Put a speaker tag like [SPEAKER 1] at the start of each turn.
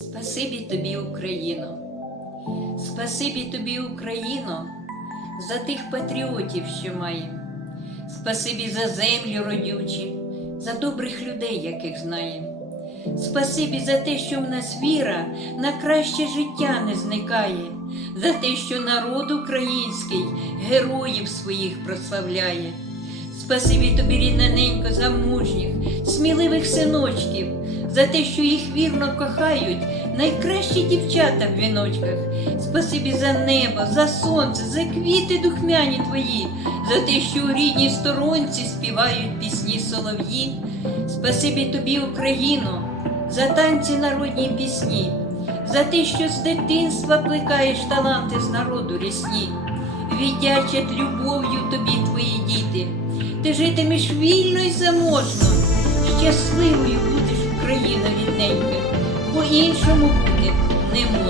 [SPEAKER 1] Спасибі тобі, Україно, спасибі тобі, Україно, за тих патріотів, що маєм. Спасибі за землю родючі, за добрих людей, яких знаєм. Спасибі за те, що в нас віра на краще життя не зникає, за те, що народ український героїв своїх прославляє. Спасибі тобі, рідна ненько, за мужніх, сміливих синочків, за те, що їх вірно кохають найкращі дівчата в віночках. Спасибі за небо, за сонце, за квіти духмяні твої, за те, що у рідній сторонці співають пісні солов'ї. Спасибі тобі, Україно, за танці народні пісні, за те, що з дитинства плекаєш таланти з народу рясні. Віддячать любов'ю тобі твої діти. Ти житимеш вільно й заможно, щасливою Україна рідненька, по іншому бути не може.